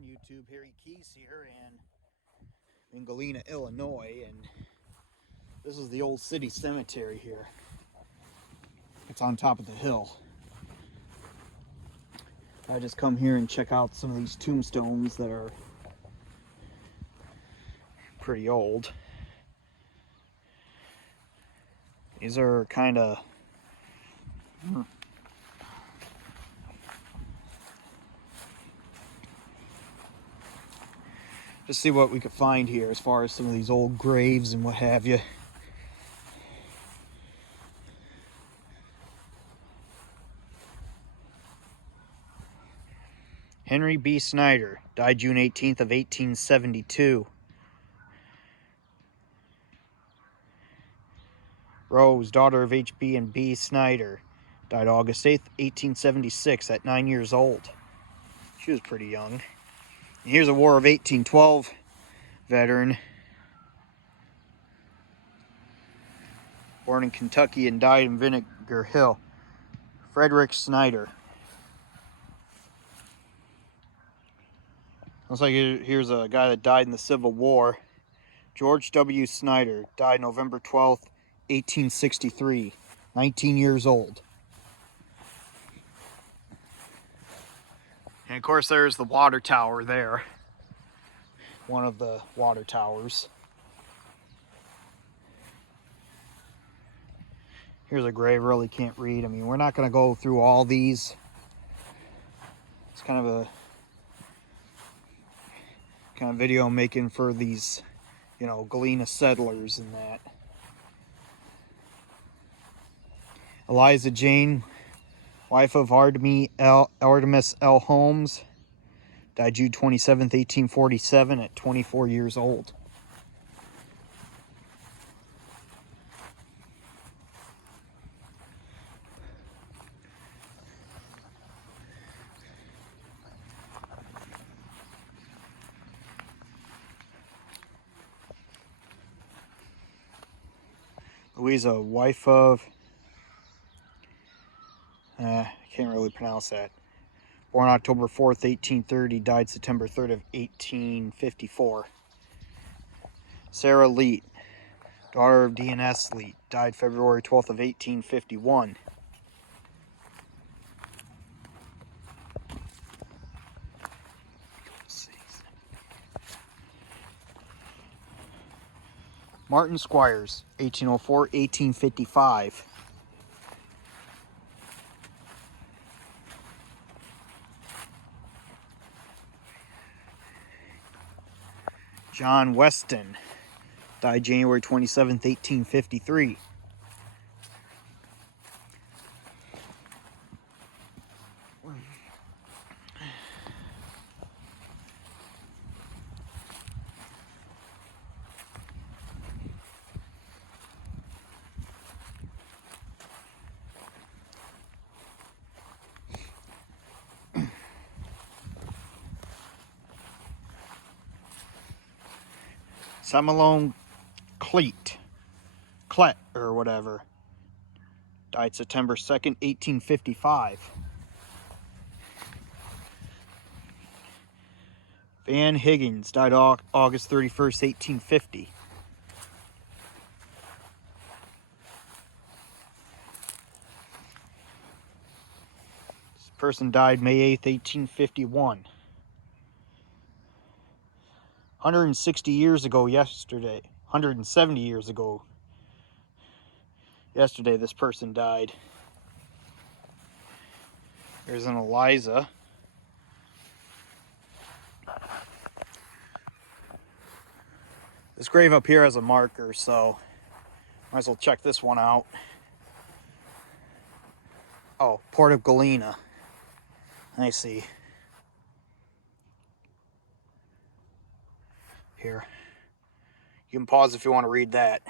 on YouTube, Harry Keys here, and in Galena, Illinois, and this is the old city cemetery here. It's on top of the hill. I just come here and check out some of these tombstones that are pretty old. These are kind of just see what we could find here as far as some of these old graves and what have you. Henry B Snyder died June 18th of 1872. Rose, daughter of H.B. and B Snyder, died August 8th, 1876 at 9 years old. She was pretty young. And here's a War of 1812 veteran. Born in Kentucky and died in Vinegar Hill. Frederick Snyder. Looks like here's a guy that died in the Civil War. George W. Snyder died November 12th, 1863. 19 years old. And of course there's the water tower there. One of the water towers. Here's a grave, really can't read. I mean, we're not going to go through all these. It's kind of video I'm making for these, you know, Galena settlers and that. Eliza Jane, wife of Artemis L. Holmes, died June 27th, 1847 at 24 years old. Louisa, wife of, I can't really pronounce that. Born October 4th, 1830, died September 3rd of 1854. Sarah Leet, daughter of D.N.S. Leet, died February 12th of 1851. Martin Squires, 1804-1855. John Weston, died January 27th, 1853. Semalone Clet, or whatever, died September 2nd, 1855. Van Higgins died August 31st, 1850. This person died May 8th, 1851. 160 years ago yesterday, 170 years ago yesterday, this person died. There's an Eliza. This grave up here has a marker, so might as well check this one out. Oh, Port of Galena. I see. Here, you can pause if you want to read that.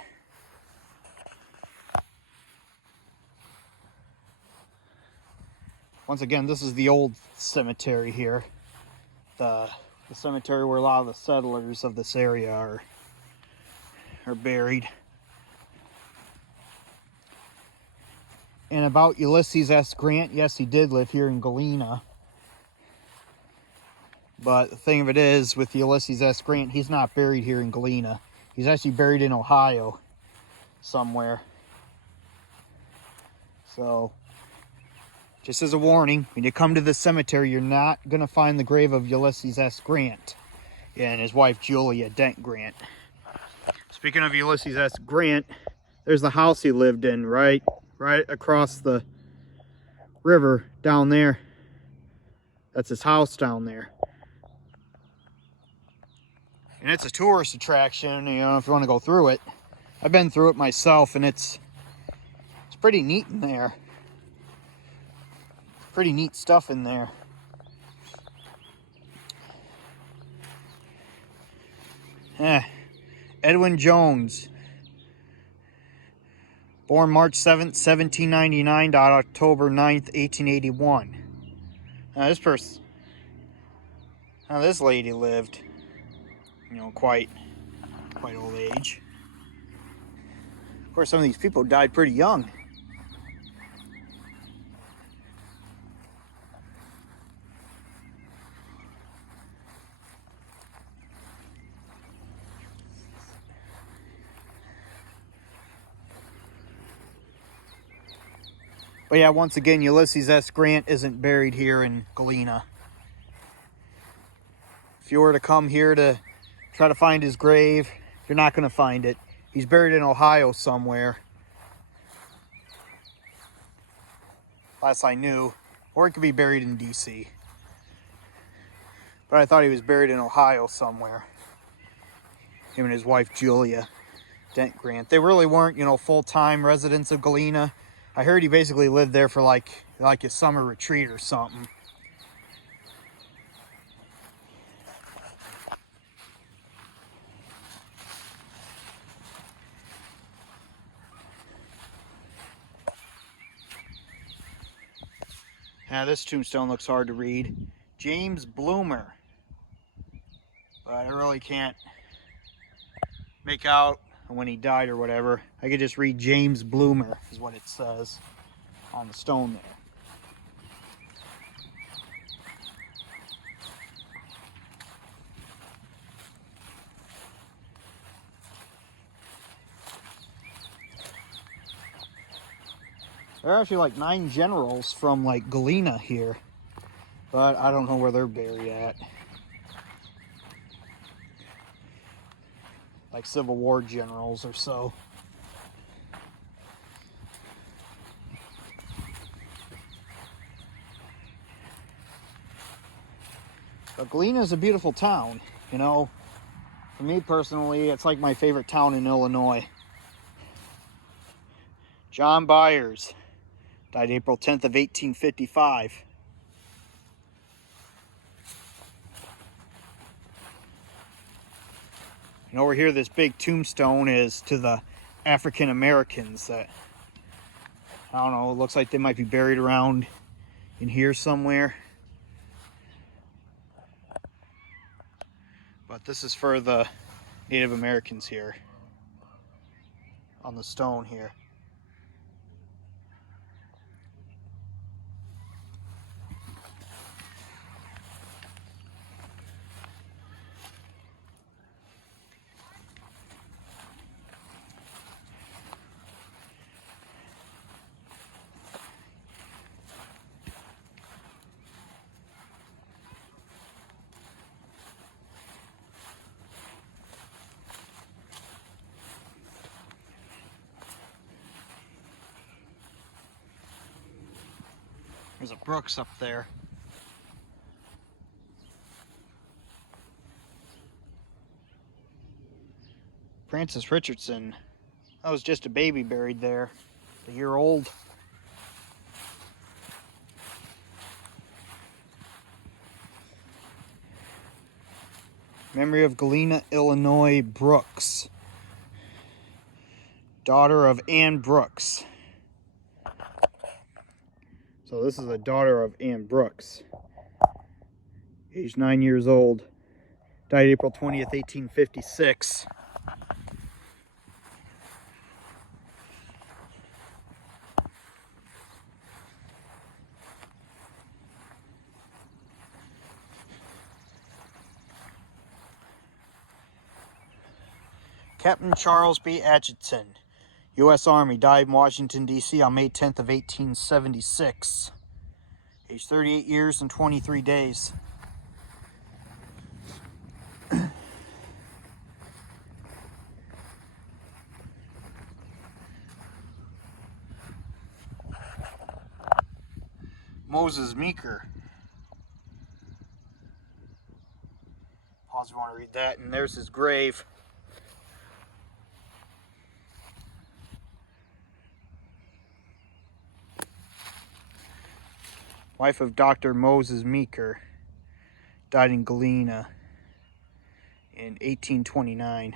Once again, this is the old cemetery here. The cemetery where a lot of the settlers of this area are buried. And about Ulysses S. Grant, yes, he did live here in Galena. But the thing of it is, with Ulysses S. Grant, he's not buried here in Galena. He's actually buried in Ohio somewhere. So, just as a warning, when you come to this cemetery, you're not going to find the grave of Ulysses S. Grant and his wife, Julia Dent Grant. Speaking of Ulysses S. Grant, there's the house he lived in right across the river down there. That's his house down there. And it's a tourist attraction, you know, if you want to go through it. I've been through it myself, and it's pretty neat in there. Pretty neat stuff in there. Edwin Jones, born March 7th, 1799 to October 9th, 1881. Now this lady lived, you know, quite old age. Of course, some of these people died pretty young. But yeah, once again, Ulysses S. Grant isn't buried here in Galena. If you were to come here to try to find his grave, you're not going to find it. He's buried in Ohio somewhere. Last I knew. Or he could be buried in D.C. But I thought he was buried in Ohio somewhere. Him and his wife, Julia Dent Grant. They really weren't, you know, full-time residents of Galena. I heard he basically lived there for like a summer retreat or something. Now this tombstone looks hard to read. James Bloomer. But I really can't make out when he died or whatever. I could just read James Bloomer is what it says on the stone there. There are actually like 9 generals from like Galena here, but I don't know where they're buried at. Like Civil War generals or so. But Galena is a beautiful town, you know. For me personally, it's like my favorite town in Illinois. John Byers died April 10th of 1855. And over here, this big tombstone is to the African Americans that, I don't know, it looks like they might be buried around in here somewhere. But this is for the Native Americans here on the stone here. There's a Brooks up there. Francis Richardson. That was just a baby buried there. A year old. Memory of Galena, Illinois, Brooks. Daughter of Ann Brooks. So this is a daughter of Ann Brooks. Age 9 years old. Died April 20th, 1856. Captain Charles B. Richardson, U.S. Army, died in Washington, D.C. on May 10th of 1876. Age 38 years and 23 days. Moses Meeker. Pause if you want to read that. And there's his grave. Wife of Dr. Moses Meeker, died in Galena in 1829.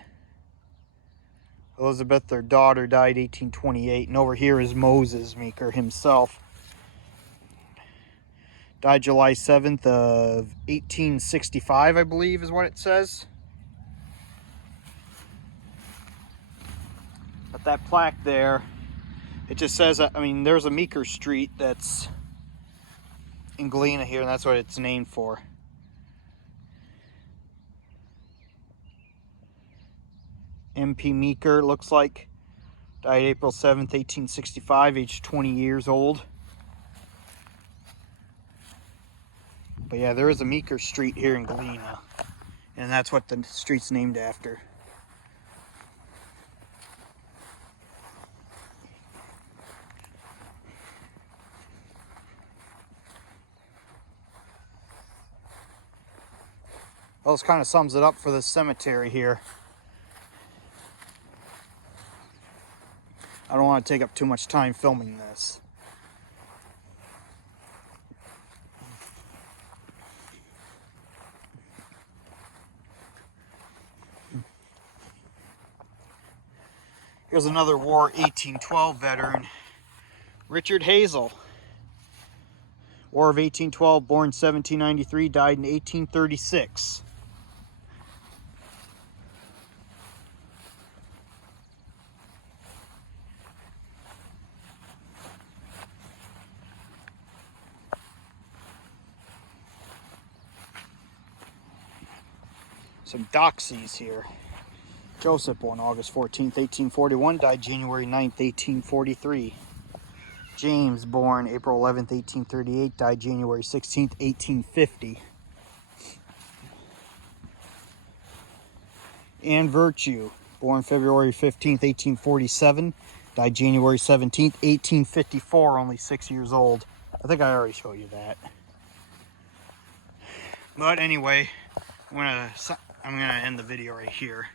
Elizabeth, their daughter, died 1828. And over here is Moses Meeker himself. Died July 7th of 1865, I believe is what it says. But that plaque there, it just says, I mean, there's a Meeker Street that's in Galena here, and that's what it's named for. MP Meeker, looks like, died April 7th, 1865, age 20 years old. But yeah, there is a Meeker Street here in Galena, and that's what the street's named after. Well, this kind of sums it up for this cemetery here. I don't want to take up too much time filming this. Here's another War 1812 veteran, Richard Hazel. War of 1812, born 1793, died in 1836. Some doxies here. Joseph, born August 14th, 1841, died January 9th, 1843. James, born April 11th, 1838, died January 16th, 1850. Anne Virtue, born February 15th, 1847, died January 17th, 1854, only 6 years old. I think I already showed you that. But anyway, I'm gonna end the video right here.